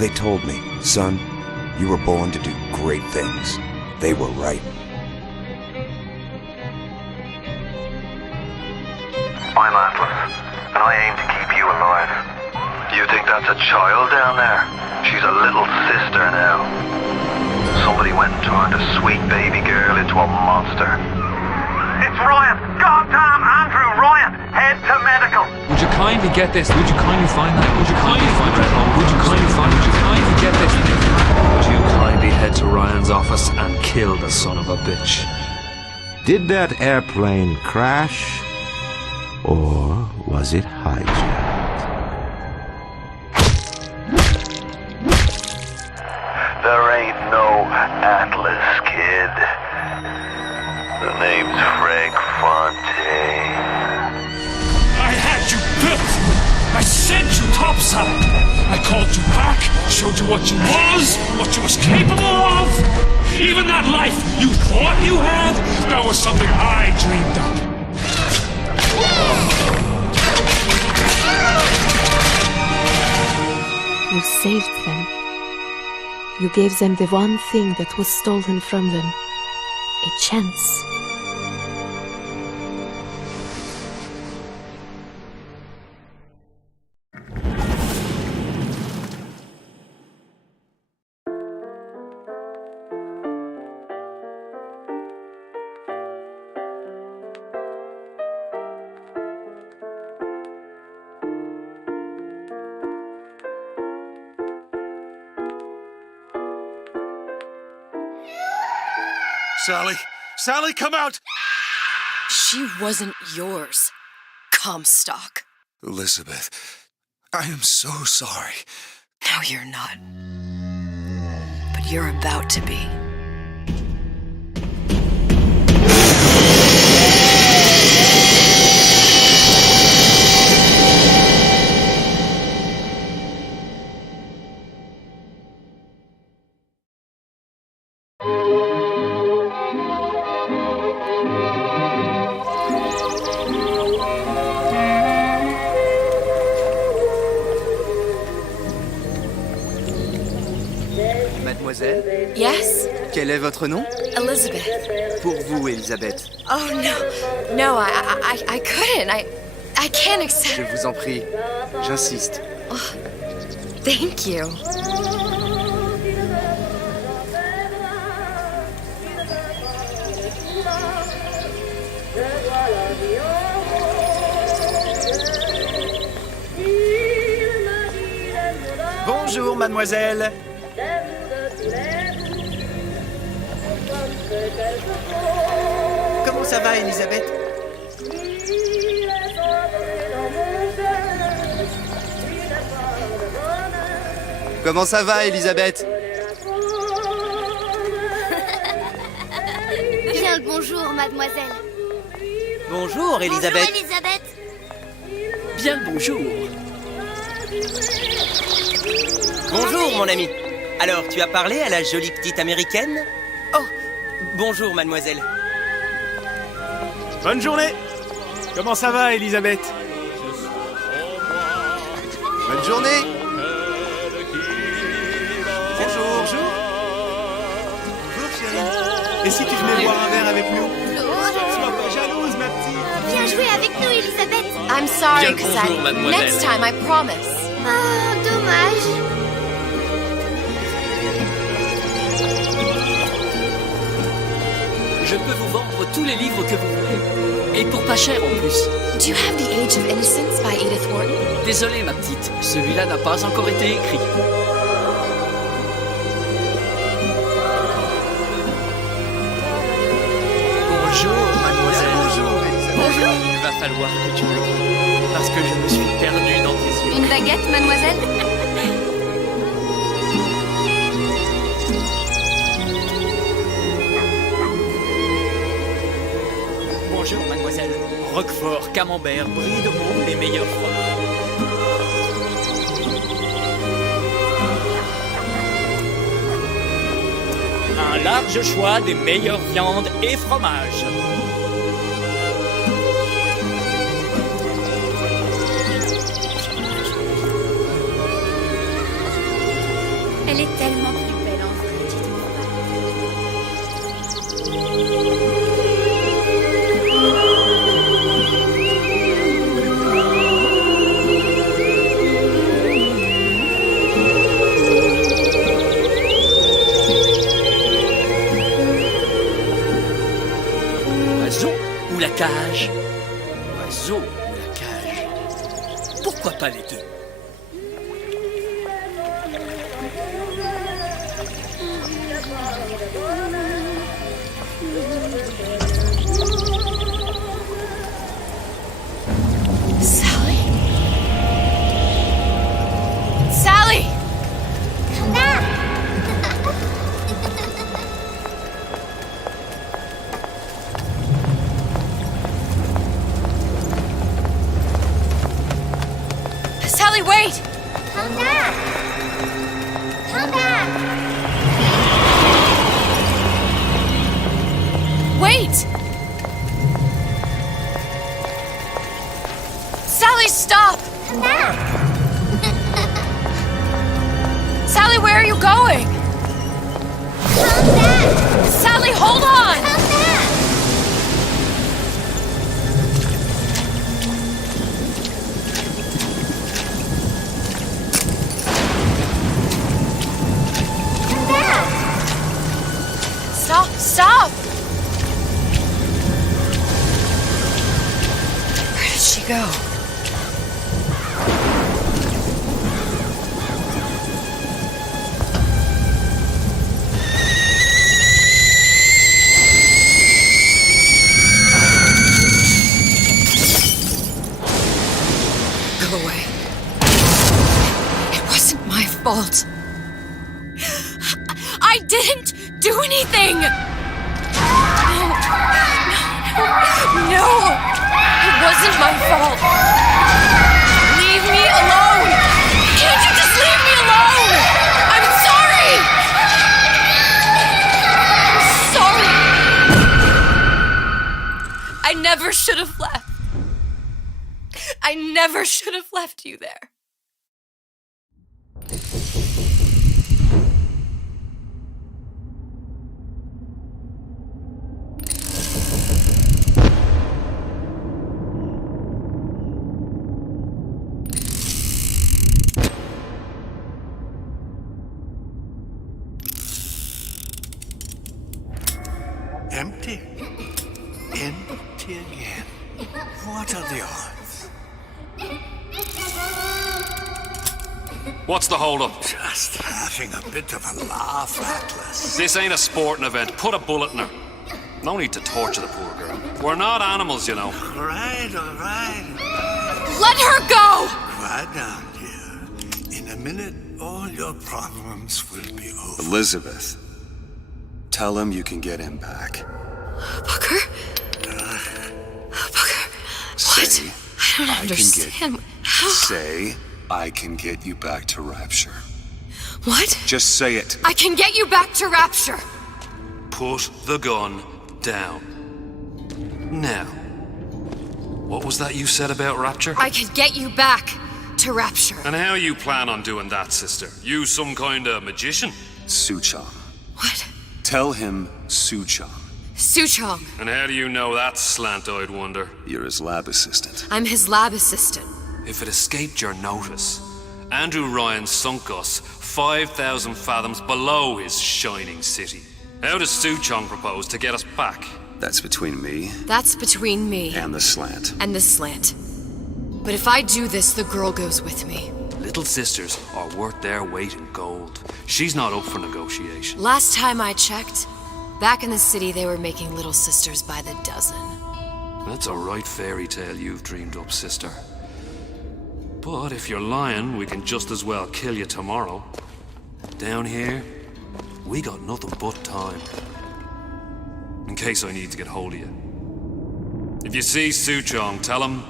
They told me, son, you were born to do great things. They were right. I'm Atlas, and I aim to keep you alive. You think that's a child down there? She's a little sister now. Somebody went and turned a sweet baby girl into a monster. It's Ryan! Goddamn Andrew Ryan! Head to medical! Would you kindly get this? Would you kindly find that? Would you kindly find that? Would you kindly get this? Would you kindly head to Ryan's office and kill the son of a bitch? Did that airplane crash? Or was it hijacked? There ain't no Atlas, kid. The name's Frank Fontaine. I had you built! I sent you topside! I called you back, showed you what you was capable of! Even that life you thought you had, that was something I dreamed up. You saved them. You gave them the one thing that was stolen from them. A chance. Sally, come out! She wasn't yours, Comstock. Elizabeth, I am so sorry. No, you're not. But you're about to be. Mademoiselle? Yes? Quel est votre nom? Elizabeth. Pour vous, Elisabeth. Oh, no, I couldn't. I can't accept. Je vous en prie, j'insiste. Oh, thank you. Bonjour, mademoiselle. Comment ça va, Elisabeth? Comment ça va, Elisabeth? Bien le bonjour, mademoiselle. Bonjour, Elisabeth. Bonjour, Elisabeth. Bien le bonjour. Bonjour, mon ami. Alors, tu as parlé à la jolie petite américaine? Oh, bonjour, mademoiselle. Bonne journée. Comment ça va, Elisabeth? Bonne journée. Bonjour. Bonjour. Bonjour, chérie. Et si tu venais boire un verre avec nous? Sois pas jalouse, ma petite. Viens jouer avec nous, Elisabeth. I'm sorry, Bien le bonjour, Cassette. mademoiselle. Next time, I promise. Oh, dommage. Je peux vous vendre tous les livres que vous voulez. Et pour pas cher en plus. Do you have The Age of Innocence by Edith Wharton? Désolé ma petite, celui-là n'a pas encore été écrit. Bonjour, mademoiselle. Bonjour, Elisabeth. Bonjour. Il va falloir que tu me le dises, parce que je me suis perdu dans tes yeux. Une baguette, mademoiselle? Bonjour mademoiselle. Roquefort, camembert, brie de Meaux, les meilleurs fromages. Un large choix des meilleures viandes et fromages. zoo ou la cage. Pourquoi pas les deux? Sally? Sally! Come back! Sally, wait! Come back! Come back! Wait! Sally, stop! Come back! Sally, where are you going? Come back! Sally, hold on! Come back! Come back! Stop! Stop! Where did she go? Go away. It wasn't my fault. I didn't do anything! No! It wasn't my fault! Leave me alone! Can't you just leave me alone? I'm sorry! I'm sorry! I never should have left. I never should have left you there. Empty? Empty again. What are the odds? What's the hold-up? Just having a bit of a laugh, Atlas. This ain't a sporting event. Put a bullet in her. No need to torture the poor girl. We're not animals, you know. All right. Let her go! Quiet down, dear. In a minute, all your problems will be over. Elizabeth, tell him you can get him back. Booker? Booker? Say, What? I don't understand. How? Say, I can get you back to Rapture. What? Just say it. I can get you back to Rapture! Put the gun down. Now, what was that you said about Rapture? I can get you back to Rapture. And how you plan on doing that, sister? You some kind of magician? Suchong. What? Tell him Suchong. Suchong. And how do you know that, slant-eyed wonder? You're his lab assistant. I'm his lab assistant. If it escaped your notice, Andrew Ryan sunk us 5,000 fathoms below his shining city. How does Suchong propose to get us back? That's between me That's between me and the slant. and the slant. But if I do this, the girl goes with me. Little sisters are worth their weight in gold. She's not up for negotiation. Last time I checked, back in the city they were making little sisters by the dozen. That's a right fairy tale you've dreamed up, sister. But if you're lying, we can just as well kill you tomorrow. Down here, we got nothing but time. In case I need to get hold of you. If you see Suchong, tell him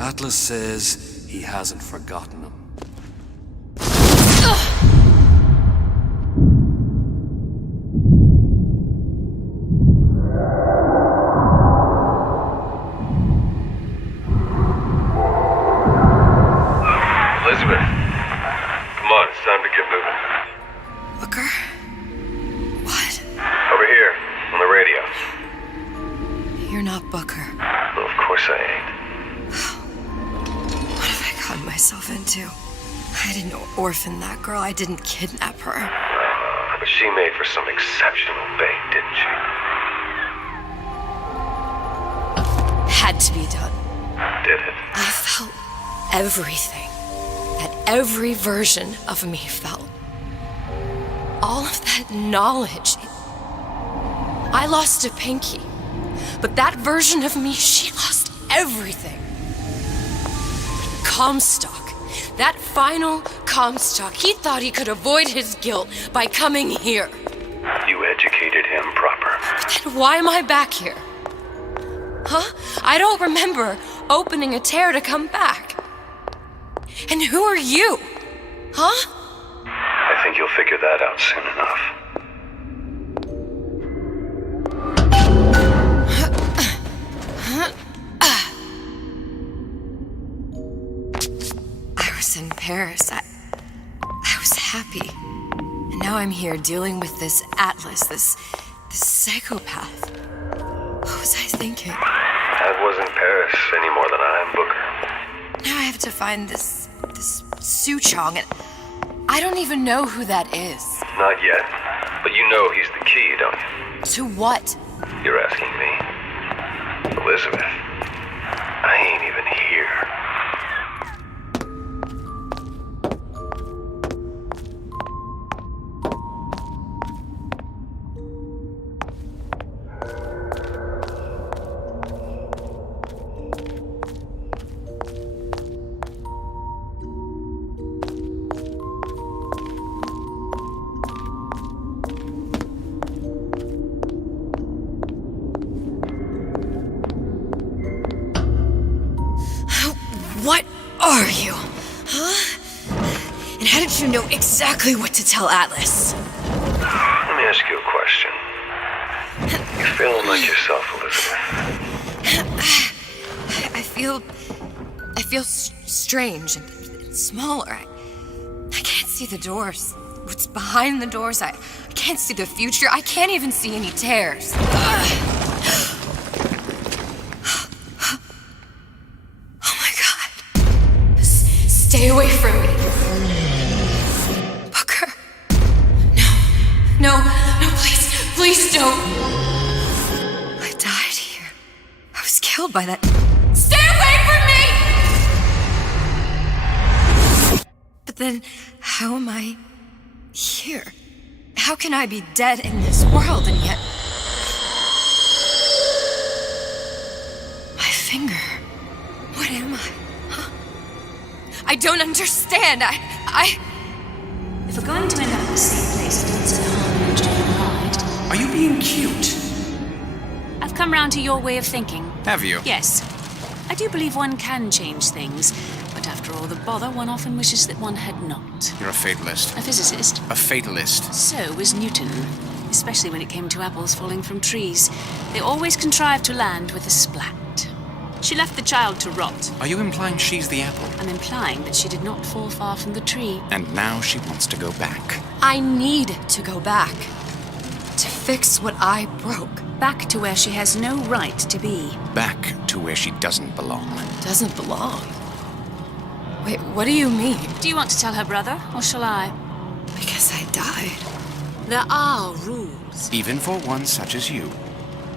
Atlas says he hasn't forgotten him. Elizabeth, come on, it's time to get moving. Booker? What? Over here, on the radio. You're not Booker. Well, of course I ain't. What have I gotten myself into? I didn't orphan that girl. I didn't kidnap her. But she made for some exceptional bait, didn't she? Had to be done. did it. I felt everything that every version of me felt. All of that knowledge. I lost a pinky, but that version of me, she lost everything. Comstock, that final Comstock, he thought he could avoid his guilt by coming here. You educated him proper. But then why am I back here? Huh? I don't remember opening a tear to come back. And who are you? Huh? I think you'll figure that out soon enough. I was in Paris. I was happy. And now I'm here dealing with this Atlas, this psychopath. What was I thinking? I wasn't Paris any more than I am Booker. Now I have to find this Suchong, and I don't even know who that is. Not yet, but you know he's the key, don't you? To what? You're asking me. Elizabeth, I ain't even here. What are you? Huh? And how did you know exactly what to tell Atlas? Let me ask you a question. You feeling like yourself, Elizabeth? I feel strange and smaller. I can't see the doors. What's behind the doors? I can't see the future. I can't even see any tears. Stay away from me. Booker. No, please don't. I died here. I was killed by that. Stay away from me! But then, how am I here? How can I be dead in this world and yet... My finger. What am I? I don't understand. If we're going to end up in the same place, it's a hard to hide. Are you being cute? I've come round to your way of thinking. Have you? Yes. I do believe one can change things, but after all the bother, one often wishes that one had not. You're a fatalist. A physicist. A fatalist. So was Newton, especially when it came to apples falling from trees. They always contrived to land with a splat. She left the child to rot. Are you implying she's the apple? I'm implying that she did not fall far from the tree. And now she wants to go back. I need to go back. To fix what I broke. Back to where she has no right to be. Back to where she doesn't belong. Doesn't belong? Wait, what do you mean? Do you want to tell her brother, or shall I? Because I died. There are rules. Even for one such as you.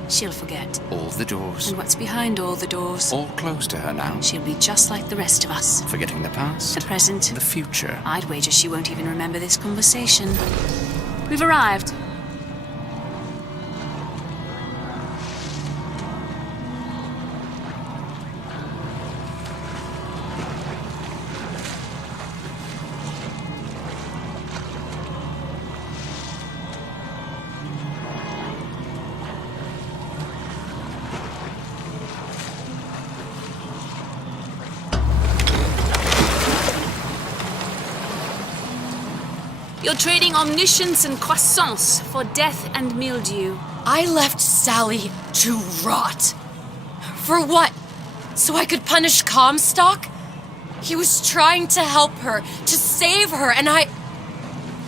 She'll forget. All the doors. And what's behind all the doors? All closed to her now. She'll be just like the rest of us. Forgetting the past. The present. The future. I'd wager she won't even remember this conversation. We've arrived. You're trading omniscience and croissants for death and mildew. I left Sally to rot. For what? So I could punish Comstock? He was trying to help her, to save her, and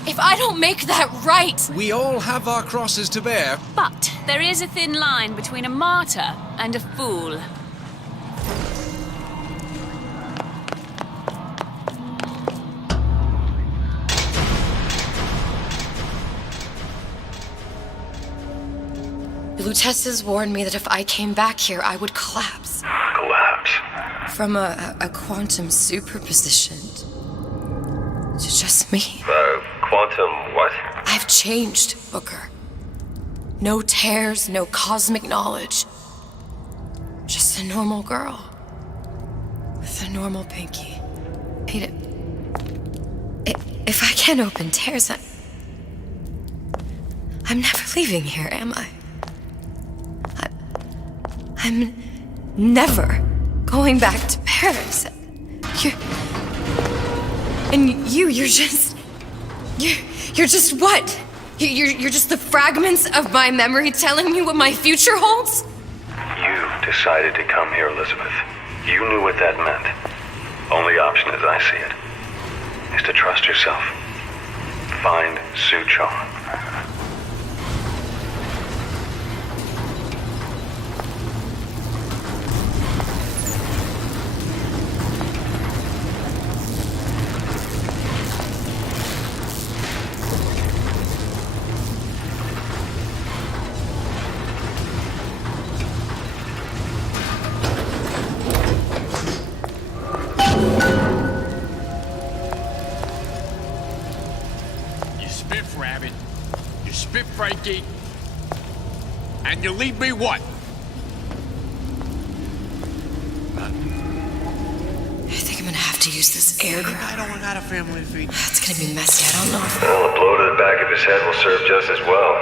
if I don't make that right... We all have our crosses to bear. But there is a thin line between a martyr and a fool. Lutesses warned me that if I came back here, I would collapse. Collapse? from a quantum superposition to just me. Quantum what? I've changed, Booker. No tears, no cosmic knowledge. Just a normal girl. With a normal pinky. If I can't open tears, I'm never leaving here, am I? I'm never going back to Paris. You're just what? You're just the fragments of my memory telling me what my future holds? You decided to come here, Elizabeth. You knew what that meant. Only option, as I see it, is to trust yourself. Find Suchong. And you leave me what? I think I'm gonna have to use this aircraft. I don't got a family feed. It's gonna be messy. I don't know if... Well, a blow to the back of his head will serve just as well.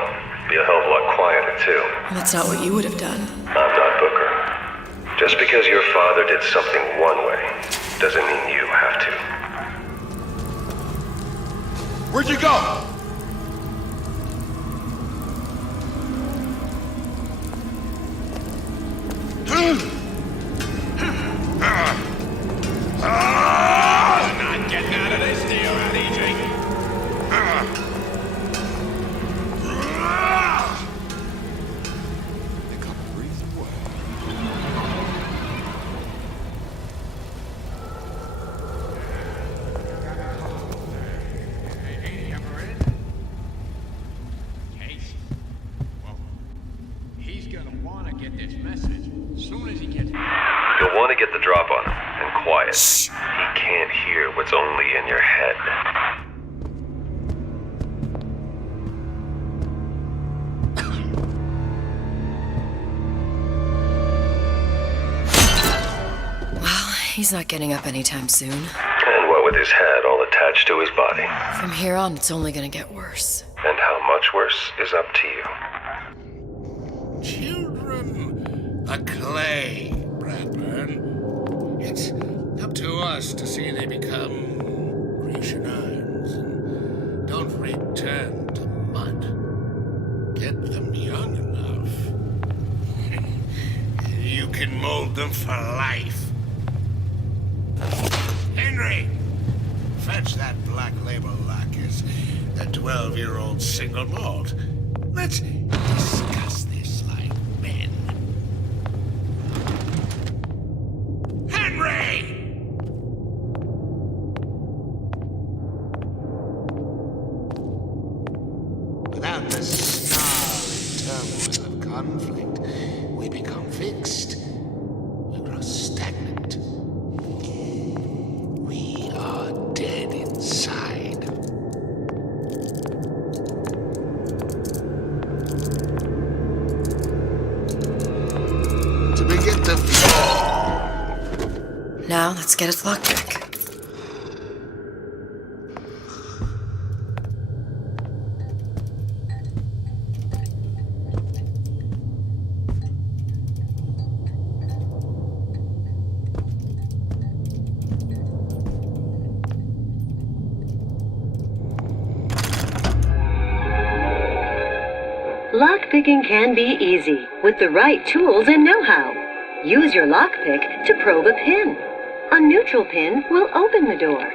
Be a hell of a lot quieter, too. Well, that's not what you would have done. I'm not Booker. Just because your father did something one way, doesn't mean you have to. Where'd you go? Not getting out of this deal that easy. He's gonna want to get this message as soon as he gets. You'll want to get the drop on him, and quiet. He can't hear what's only in your head. Well, he's not getting up anytime soon. And what with his head all attached to his body. From here on, it's only gonna get worse. And how much worse is up to you. Children, a clay, Bradburn. It's up to us to see they become Grecian urns and don't return to mud. Get them young enough. You can mold them for life. Henry, fetch that Black Label Lacquers, the 12-year-old single malt. Let's discuss this like men. Henry! Without the snarling turmoil of conflict, we become fixed. We grow stagnant. We are dead inside. To begin to Now, let's get its lockpick. Lockpicking can be easy with the right tools and know-how. Use your lockpick to probe a pin. A neutral pin will open the door.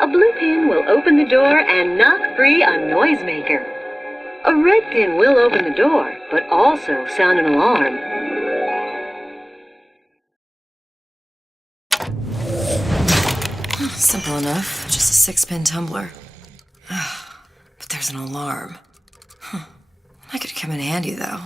A blue pin will open the door and knock free a noisemaker. A red pin will open the door, but also sound an alarm. Simple enough. Just a 6-pin tumbler. But there's an alarm. That could come in handy, though.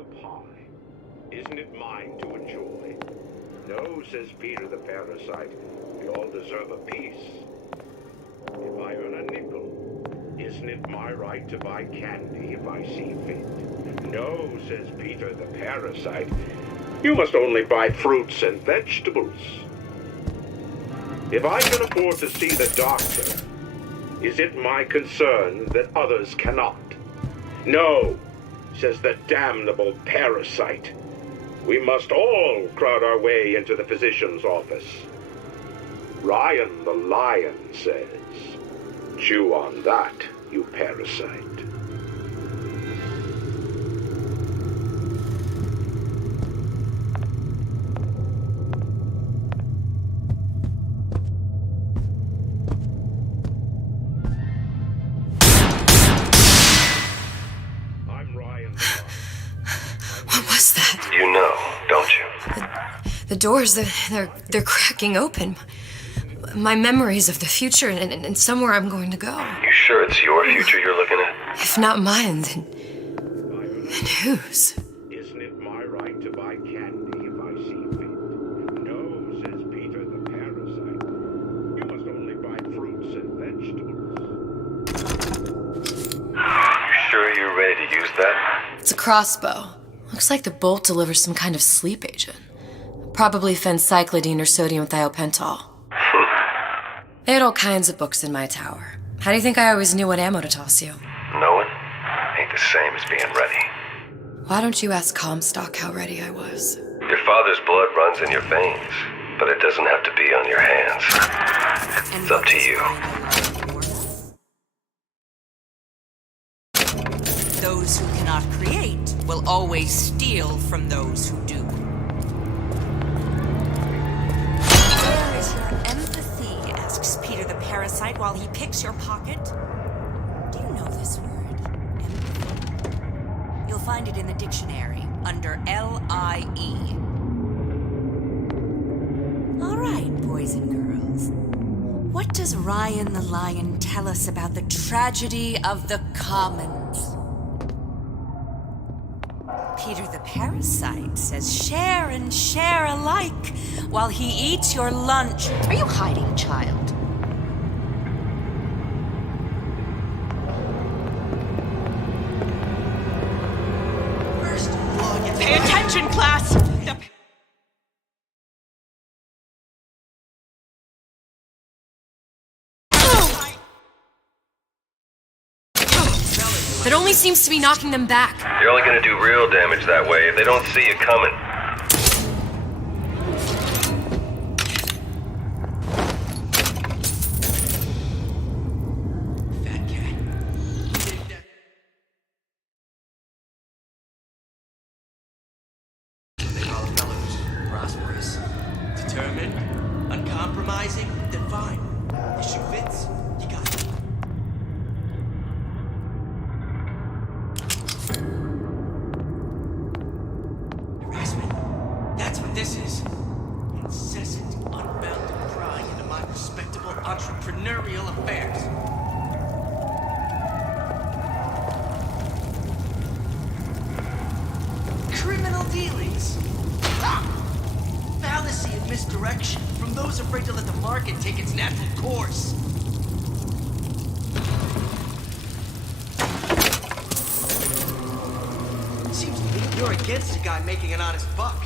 of pie. Isn't it mine to enjoy? No, says Peter the parasite, we all deserve a piece. If I earn a nickel, isn't it my right to buy candy if I see fit? No, says Peter the parasite, you must only buy fruits and vegetables. If I can afford to see the doctor, is it my concern that others cannot? No, says the damnable parasite. We must all crowd our way into the physician's office. Ryan the lion says, chew on that, you parasite. What was that? You know, don't you? The doors, they're cracking open. My memories of the future and somewhere I'm going to go. You sure it's your future you're looking at? If not mine, then whose? Isn't it my right to buy candy if I see fit? No, says Peter the parasite. You must only buy fruits and vegetables. You sure you're ready to use that? It's a crossbow. Looks like the bolt delivers some kind of sleep agent. Probably phencyclidine or sodium thiopental. They had all kinds of books in my tower. How do you think I always knew what ammo to toss you? Knowing ain't the same as being ready. Why don't you ask Comstock how ready I was? Your father's blood runs in your veins, but it doesn't have to be on your hands. It's up to you. Those who cannot create will always steal from those who do. Where is your empathy? Asks Peter the parasite while he picks your pocket. Do you know this word? Empathy? You'll find it in the dictionary under L-I-E. All right, boys and girls. What does Ryan the lion tell us about the tragedy of the commons? Peter the parasite says share and share alike while he eats your lunch. Are you hiding, child? First, pay attention, class! That only seems to be knocking them back. You're only gonna do real damage that way if they don't see you coming. Fat cat. They call the fellows prosperous. Determined, uncompromising, then fine. The shoe fits, you got it. That's what this is. Incessant, unbounded prying into my respectable entrepreneurial affairs. Criminal dealings. Fallacy and misdirection from those afraid to let the market take its natural course. Seems to me you're against a guy making an honest buck.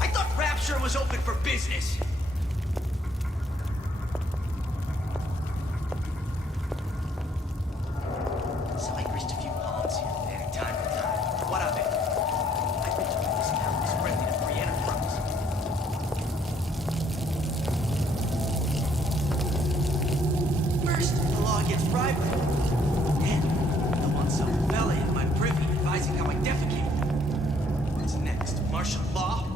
I thought Rapture was open for business. So I grist a few palms here and there, time to time. What of it? I've been told this town is friendly to free enterprise. First, the law gets bribery. Then, I want some fella in my privy advising how I defecate. What's next? Martial law?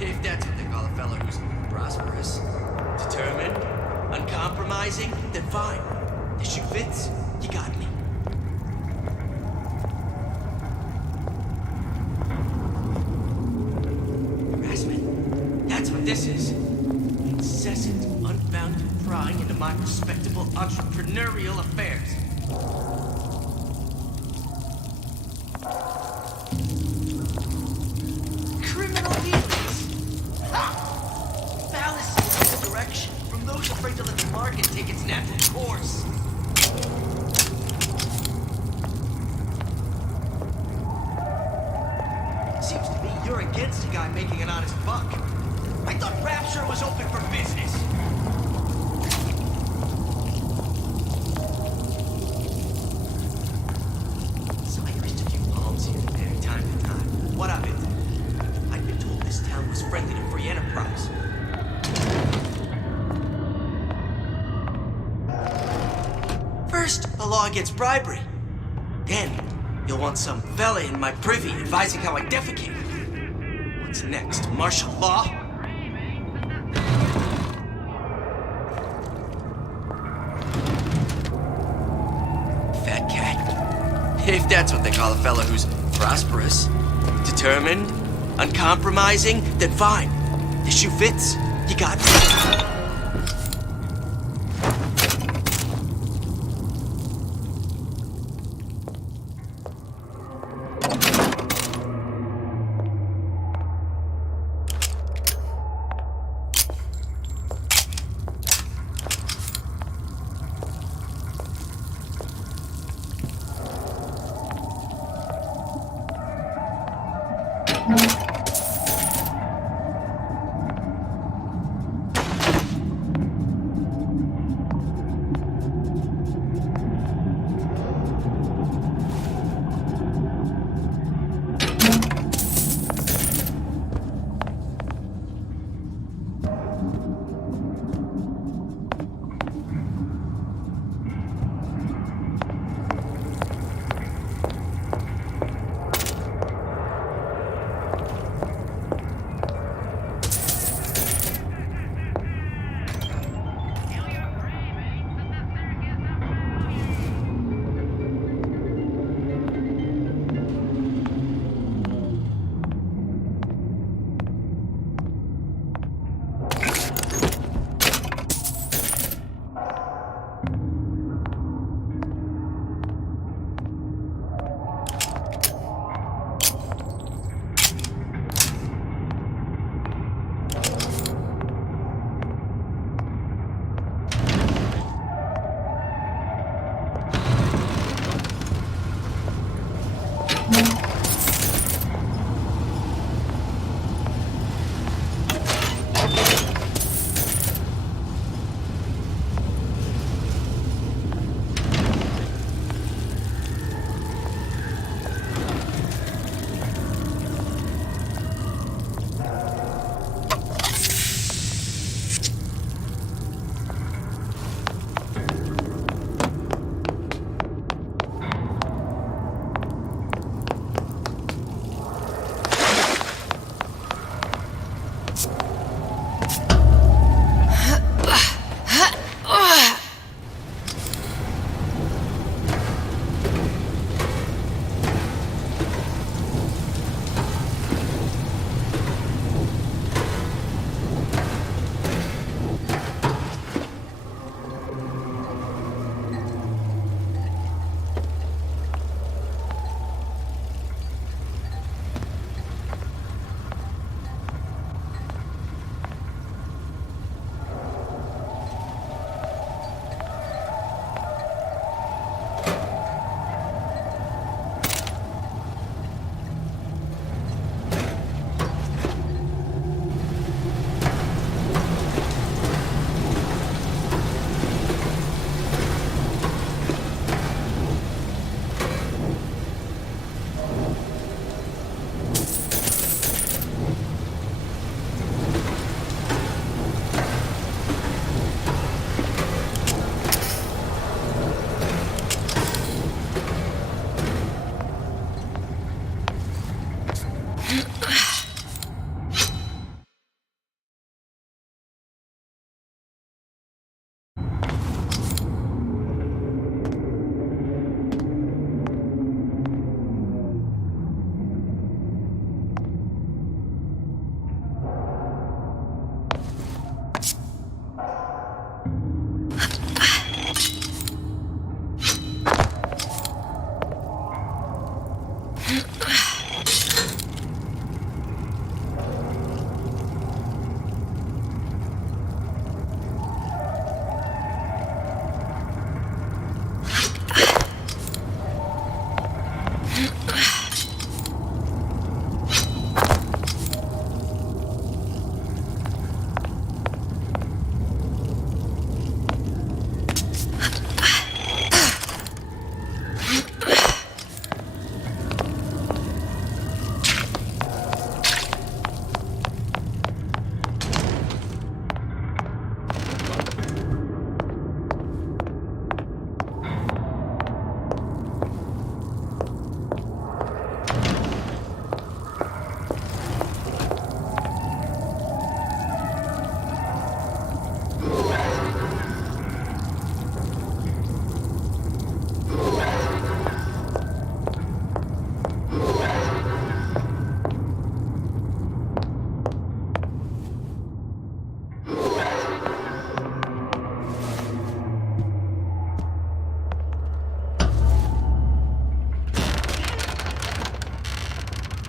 If that's what they call a fellow who's prosperous. Determined, uncompromising, then fine. The shoe fits, you got me. Harassment. That's what this is. Incessant, found you prying into my respectable entrepreneurial affairs. Criminal dealings! Ha! Fallacy in the direction from those afraid to let the market take its natural course. Seems to me you're against a guy making an honest buck. I thought Rapture was open for business. So I used a few palms here and there, time to time. What of it? I'd been told this town was friendly to free enterprise. First, the law against bribery. Then, you'll want some fella in my privy advising how I defecate. What's next? Martial law? Fat cat. If that's what they call a fella who's prosperous, determined, uncompromising, then fine. The shoe fits. You got me.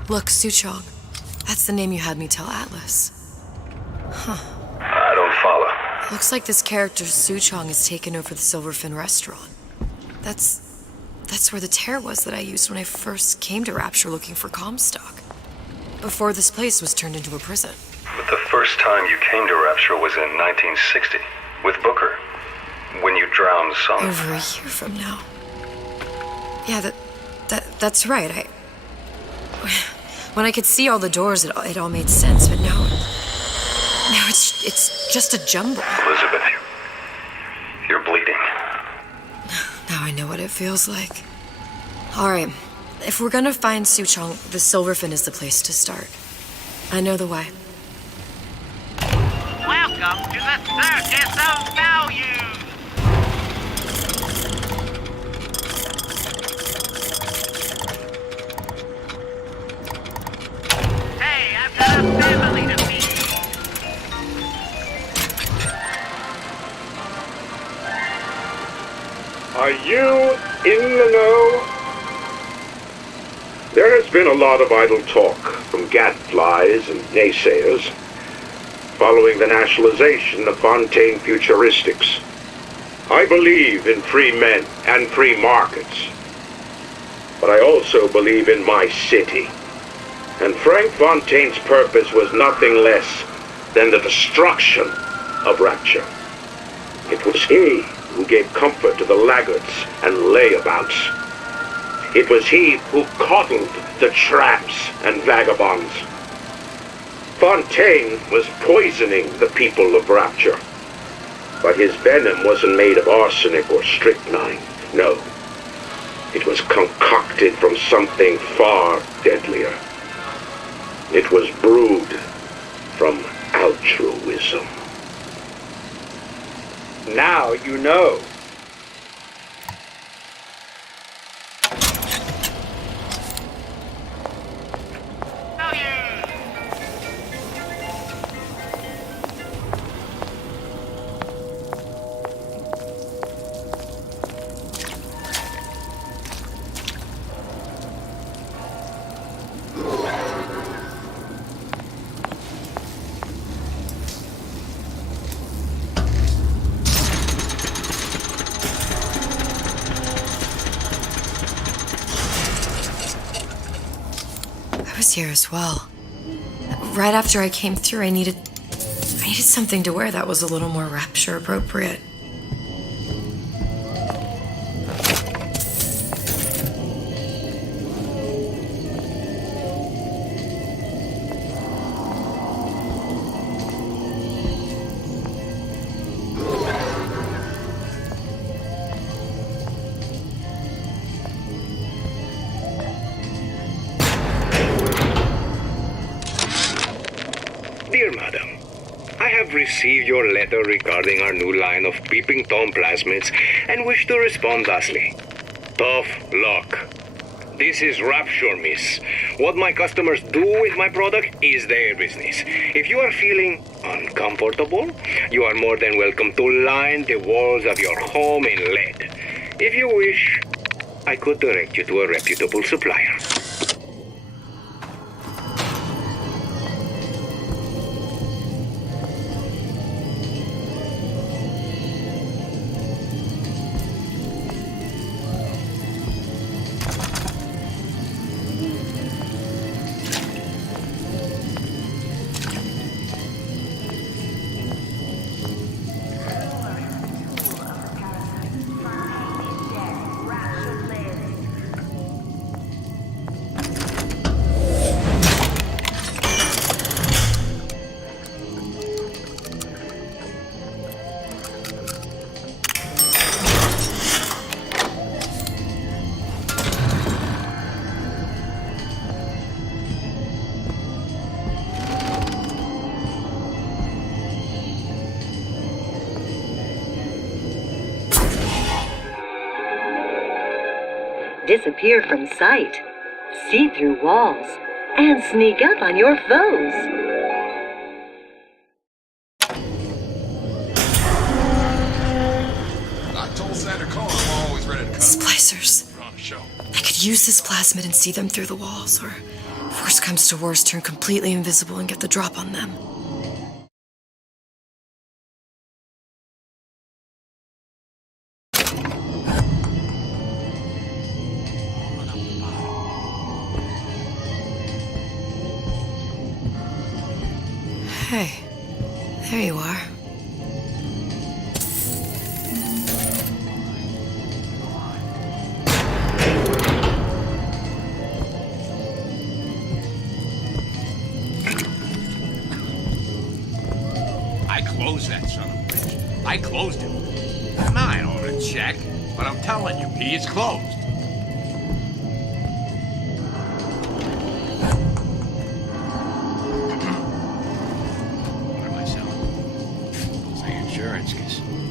Look, Suchong. That's the name you had me tell Atlas. Huh. I don't follow. Looks like this character Suchong has taken over the Silverfin restaurant. That's where the tear was that I used when I first came to Rapture looking for Comstock. Before this place was turned into a prison. But the first time you came to Rapture was in 1960, with Booker. When you drowned some... Over a year from now. Yeah, that's right. When I could see all the doors, it all made sense, but now it's just a jumble. Elizabeth, you're bleeding. Now I know what it feels like. Alright, if we're gonna find Suchong, the Silverfin is the place to start. I know the way. Welcome to the Circus of Value! Hey, I've got a family to feed! Are you in the know? There has been a lot of idle talk from gadflies and naysayers following the nationalization of Fontaine Futuristics. I believe in free men and free markets, but I also believe in my city. And Frank Fontaine's purpose was nothing less than the destruction of Rapture. It was he who gave comfort to the laggards and layabouts. It was he who coddled the tramps and vagabonds. Fontaine was poisoning the people of Rapture. But his venom wasn't made of arsenic or strychnine. No. It was concocted from something far deadlier. It was brewed from altruism. Now you know. Here as well. Right after I came through, I needed something to wear that was a little more Rapture appropriate. Dear Madam, I have received your letter regarding our new line of Peeping Tom plasmids and wish to respond thusly. Tough luck. This is Rapture, miss. What my customers do with my product is their business. If you are feeling uncomfortable, you are more than welcome to line the walls of your home in lead. If you wish, I could direct you to a reputable supplier. Disappear from sight, see through walls, and sneak up on your foes. I told Santa Claus I'm always ready to cut. Splicers. I could use this plasmid and see them through the walls, or If worst comes to worst, turn completely invisible and get the drop on them. Hey, there you are. I closed that son of a bitch. I closed it. Now I don't want to check, but I'm telling you, P, it's closed.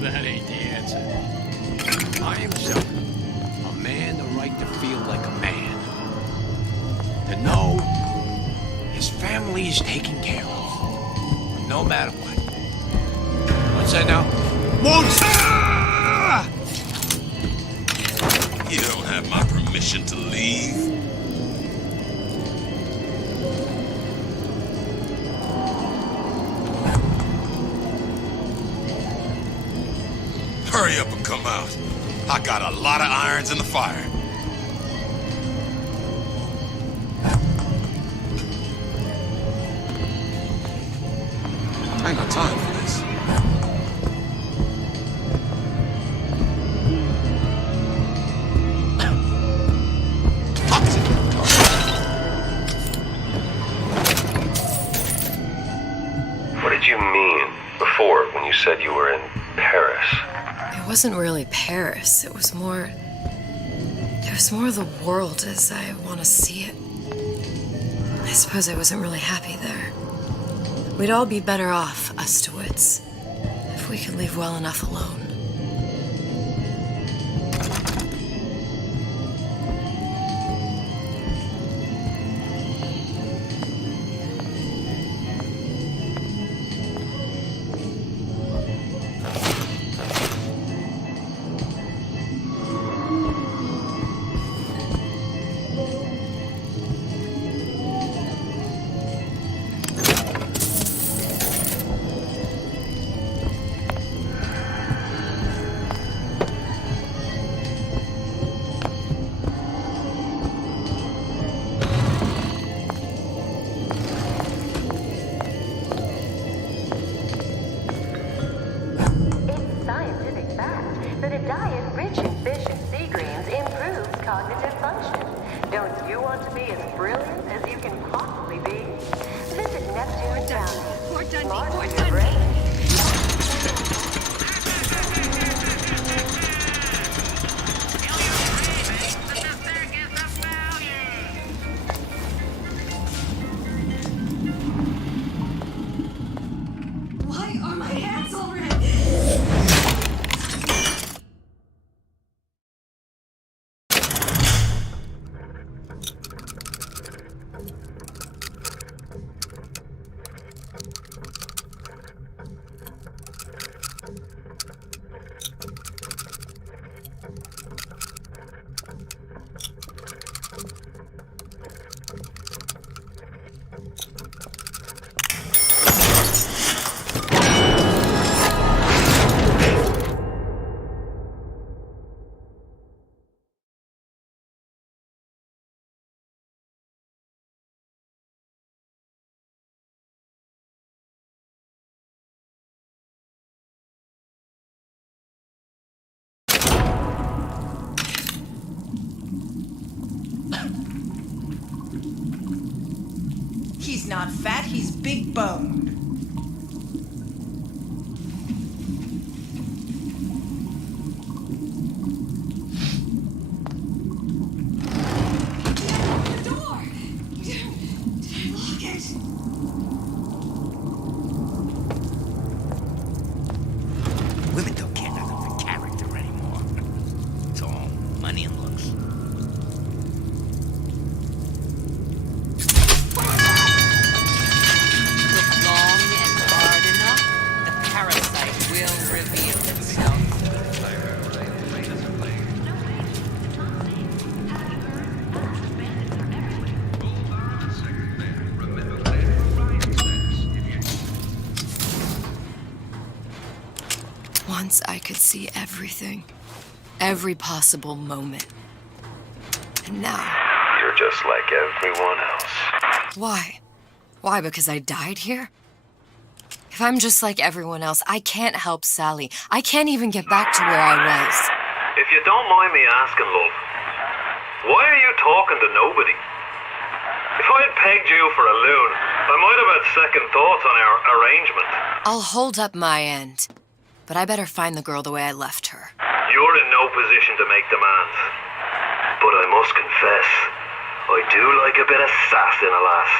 That ain't the answer. I am selling a man the right to feel like a man. To know his family is taken care of, no matter what. What's that now? You don't have my permission to leave. Hurry up and come out. I got a lot of irons in the fire. I ain't got time for this. What did you mean before when you said you were in Paris? It wasn't really Paris. It was more of the world as I want to see it. I suppose I wasn't really happy there. We'd all be better off, us DeWitts, if we could leave well enough alone. He's not fat, he's big boned. The door! Did I lock it? Women don't care nothing for character anymore. It's all money and looks. once I could see everything. Every possible moment. And now... You're just like everyone else. Why? Why, because I died here? If I'm just like everyone else, I can't help Sally. I can't even get back to where I was. If you don't mind me asking, love, why are you talking to nobody? If I had pegged you for a loon, I might have had second thoughts on our arrangement. I'll hold up my end. But I better find the girl the way I left her. You're in no position to make demands. But I must confess, I do like a bit of sass in a lass.